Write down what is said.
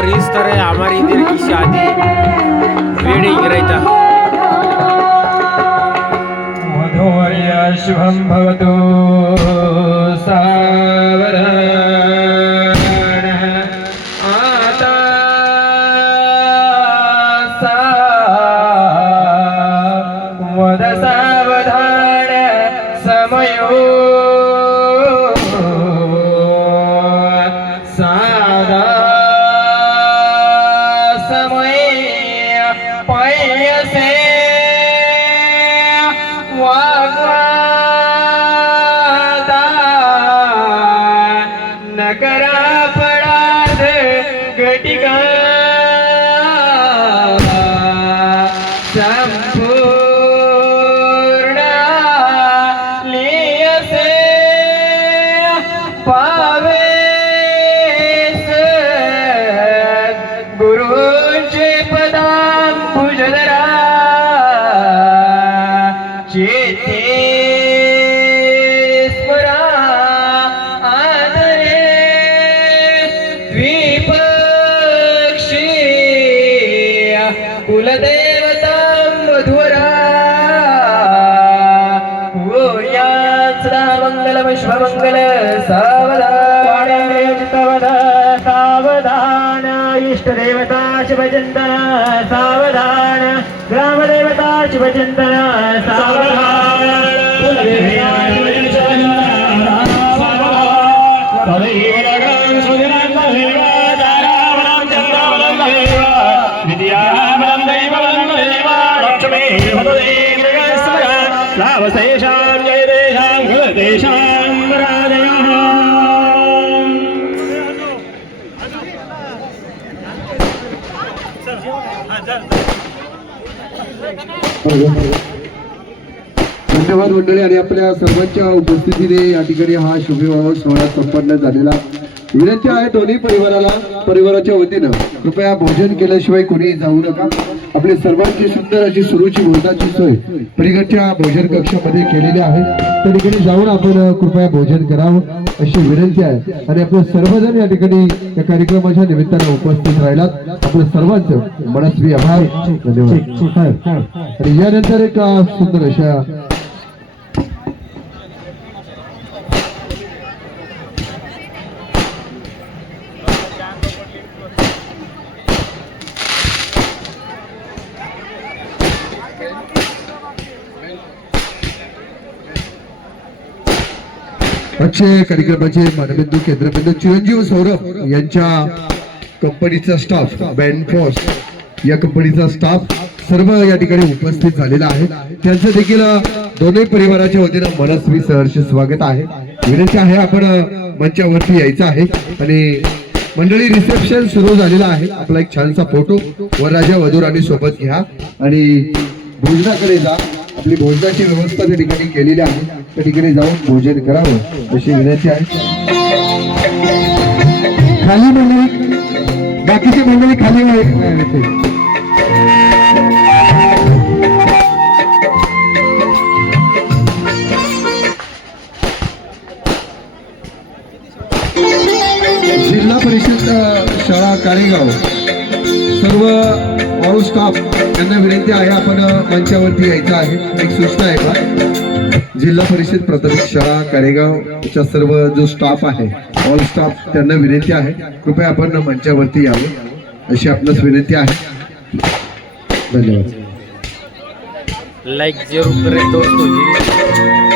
और इस तरह हमारे इधर की शादी वेडिंग रहता। मधुवर्य शुभम भवतु सावधान आता वद सावधान समयो सादा समय पयसे वाग्वादा नकरा पडाद घटिका संपूर्ण लियसे पावेस गुरुंचे पदांबुजधरा चेते स्मरा आदरे द्विपक्षी कुलदेवता मधुरा मंगल विश्वमंगल सावधान इष्टदेवता शिवचिंतन सावधान ग्रामदेवता शिवचिंतन सावधान धन्यवाद मंडळी आणि आपल्या सर्वांच्या उपस्थितीने या ठिकाणी हा शुभविवाह सोहळा संपन्न झालेला विनंती आहे दोन्ही परिवाराच्या वतीनं कृपया भोजन केल्याशिवाय कोणी जाऊ नका। आपली सर्वांची सुंदर अशी सुरुची भोजनाची सोय पलीकडच्या भोजन कक्षामध्ये केलेली आहे, त्या ठिकाणी जाऊन आपण कृपया भोजन करावं अशी विनंती आहे। आणि आपण सर्वजण या ठिकाणी या कार्यक्रमाच्या निमित्तानं उपस्थित राहिलात आपल्या सर्वांचं मनस्वी आभार धन्यवाद। आणि यानंतर एक सुंदर अशा आजच्या कार्यक्रमाचे मानबिंदू केंद्रबिंदू चिरंजीव सौरभ यांच्या कंपनीचा स्टाफ बँडफॉस या कंपनीचा स्टाफ सर्व या ठिकाणी उपस्थित झालेला आहे। त्यांचं देखील दोन्ही परिवाराच्या वतीनं मनस्वी सहर्ष स्वागत आहे। विनंती आहे आपण मंचावरती यायचं आहे आणि मंडळी रिसेप्शन सुरू झालेला आहे। आपला एक छानसा फोटो वरराजा वधूराणी सोबत घ्या आणि भोजनाकडे जा। आपली भोजनाची व्यवस्था त्या ठिकाणी केलेली आहे, त्या ठिकाणी जाऊन भोजन करावं अशी विनंती आहे। खाली मंडळी बाकीची मंडळी खाली जिल्हा परिषद शाळा कारेगाव सर्व ऑल स्टाफ यांना विनंती आहे आपण मंचावरती यायचं आहे। एक सूचना आहे का, जिल्हा परिषद प्राथमिक शाळा कारेगावचा सर्व जो स्टाफ आहे ऑल स्टाफ त्यांना विनंती आहे कृपया आपण मंचावरती यावे अशी आपणास विनंती आहे। धन्यवाद। लाइक जरूर करें दोस्तों जी।